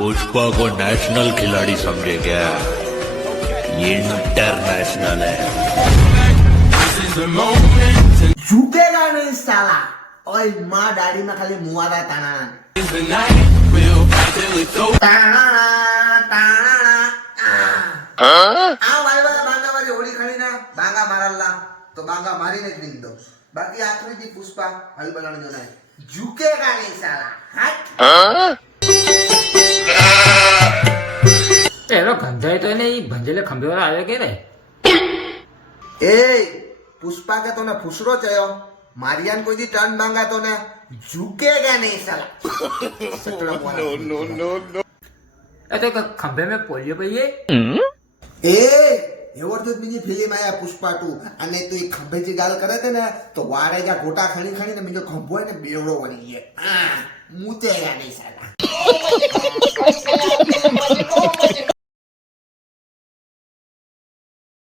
पुष्पा को नेशनल खिलाड़ी समझे क्या? ये इंटरनेशनल है. झुकेगा नहीं साला. ओए माँ दाढ़ी में खाली मुआदा ताना. આ વાયવા બાંગા મારી હોળી ખણીને બાંગા મારલા તો બાંગા મારીને જ લીધો. બાકી આખરીથી પુષ્પા હલ બનાવજો નહીં. ઝુકેગા નહીં સાલા. એનો ગંધાય તો નહીં ભંજેલે ખંભેવાળા આવ્યો કે રે એ પુષ્પા કે તોને ફુસરો ચયો મારિયાન કોઈ દી ટર્ન બાંગા તો ને ઝુકેગા નહીં સાલા. એ તો ખંભે મેં પોલિયો પહીએ એ એવો તો બીજી ફિલ્મ આયા પુષ્પા 2 અને તું એ ખંભે જે ગાલ કરે છે ને તો વારે જા ગોટા ખણી ખણી ને બીજો ખંભો હોય ને બેવડો વળી ગયા. મૂતેગા નહીં સાલા.